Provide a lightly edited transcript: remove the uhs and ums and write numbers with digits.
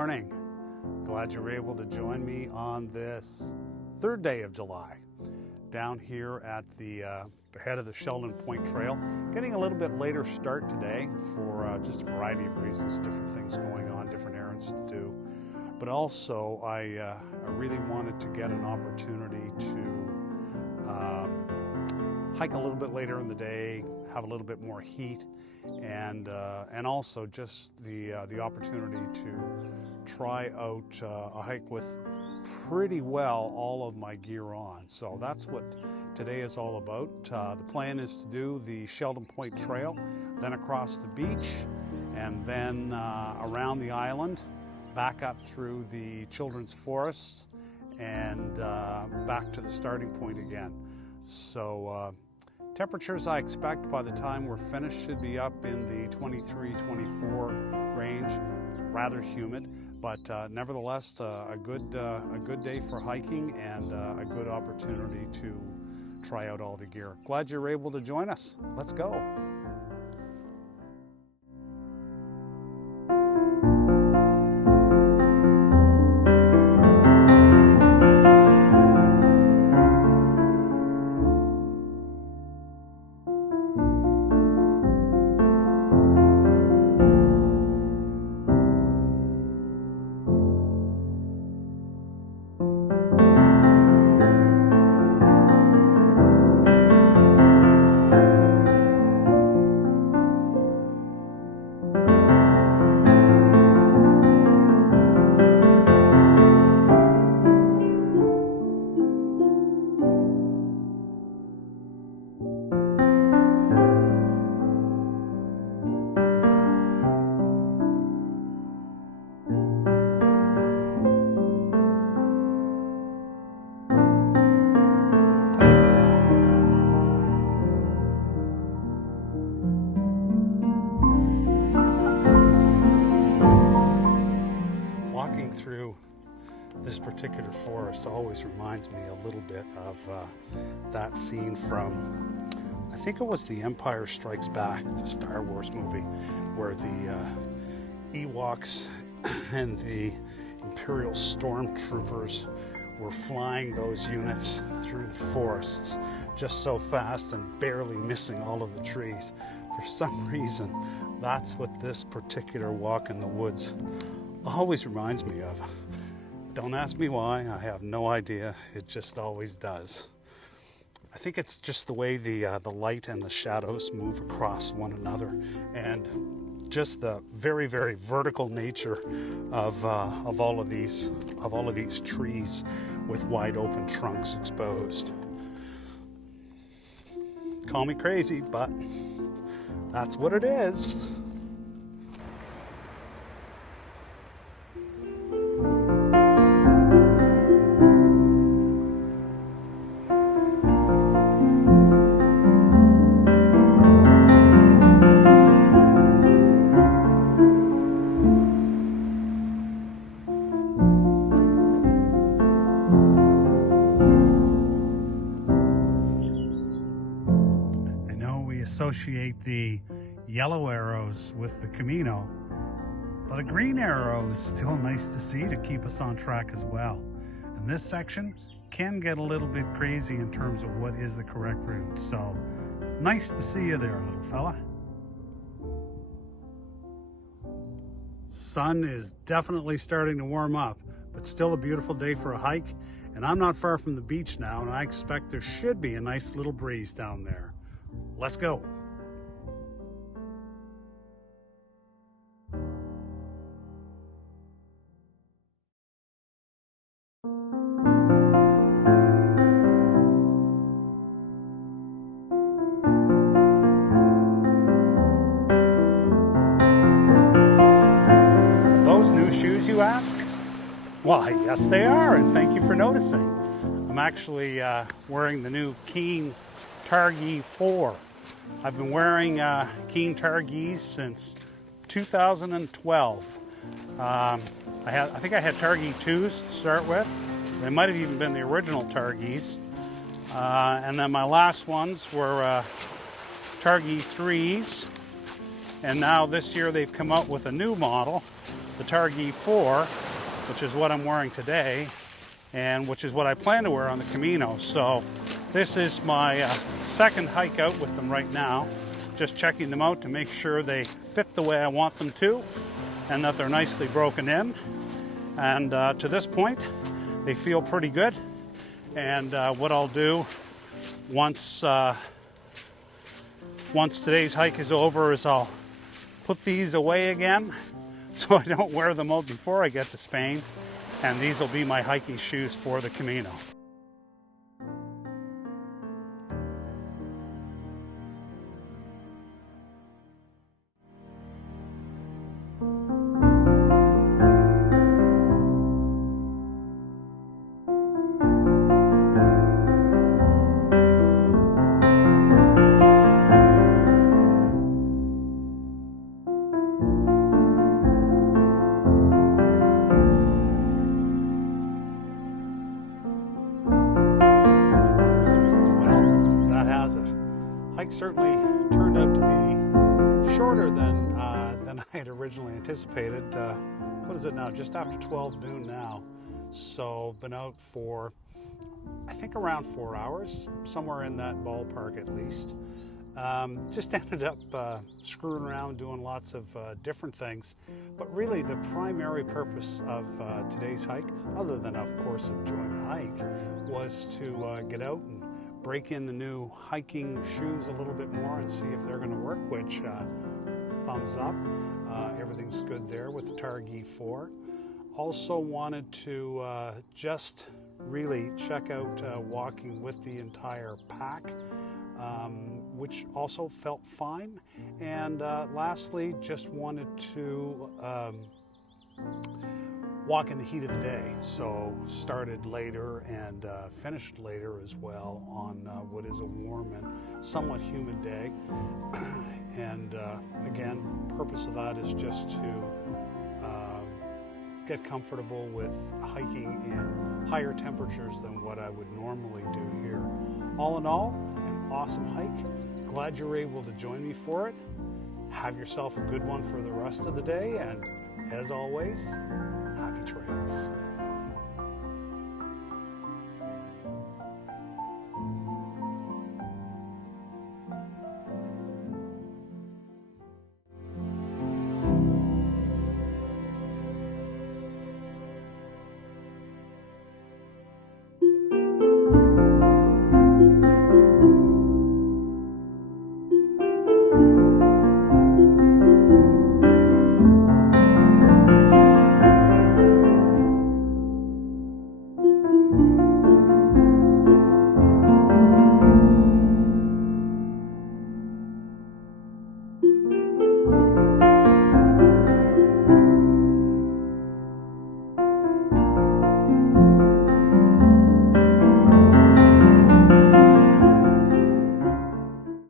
morning. Glad you were able to join me on this third day of July down here at the head of the Sheldon Point Trail. Getting a little bit later start today for just a variety of reasons, different things going on, different errands to do. But also I really wanted to get an opportunity to hike a little bit later in the day, have a little bit more heat, and also just the opportunity to try out a hike with pretty well all of my gear on. So that's what today is all about. The plan is to do the Sheldon Point Trail, then across the beach, and then around the island, back up through the Children's Forests, and back to the starting point again. So temperatures I expect by the time we're finished should be up in the 23-24 range. It's rather humid, but nevertheless a good day for hiking and a good opportunity to try out all the gear. Glad you're able to join us. Let's go. Through this particular forest always reminds me a little bit of that scene from, I think it was The Empire Strikes Back, the Star Wars movie, where the Ewoks and the Imperial Stormtroopers were flying those units through the forests just so fast and barely missing all of the trees. For some reason, that's what this particular walk in the woods always reminds me of. Don't ask me why, I have no idea. It just always does. I think it's just the way the light and the shadows move across one another, and just the very, very vertical nature of all of these trees with wide open trunks exposed. Call me crazy, but that's what it is. Associate the yellow arrows with the Camino, but a green arrow is still nice to see to keep us on track as well. And this section can get a little bit crazy in terms of what is the correct route. So nice to see you there, little fella. Sun is definitely starting to warm up, but still a beautiful day for a hike. And I'm not far from the beach now, and I expect there should be a nice little breeze down there. Let's go. Those new shoes, you ask? Why, yes they are, and thank you for noticing. I'm actually wearing the new Keen Targhee 4. I've been wearing Keen Targhees since 2012. I think I had Targhee 2s to start with. They might have even been the original Targhees. And then my last ones were Targhee 3s. And now this year they've come out with a new model, the Targhee 4, which is what I'm wearing today, and which is what I plan to wear on the Camino. So this is my second hike out with them right now. Just checking them out to make sure they fit the way I want them to, and that they're nicely broken in. And to this point, they feel pretty good. And what I'll do once today's hike is over is I'll put these away again so I don't wear them out before I get to Spain. And these will be my hiking shoes for the Camino. Hike certainly turned out to be shorter than I had originally anticipated. What is it now? Just after 12 noon now. So been out for, I think, around 4 hours, somewhere in that ballpark at least. Just ended up screwing around, doing lots of different things. But really the primary purpose of today's hike, other than of course enjoying the hike, was to get out and break in the new hiking shoes a little bit more and see if they're going to work, which thumbs up. Everything's good there with the Targhee 4. Also wanted to just really check out walking with the entire pack, which also felt fine. And lastly, just wanted to walk in the heat of the day, so started later and finished later as well on what is a warm and somewhat humid day. And again, purpose of that is just to get comfortable with hiking in higher temperatures than what I would normally do here. All in all, an awesome hike. Glad you were able to join me for it. Have yourself a good one for the rest of the day, and as always, happy trails.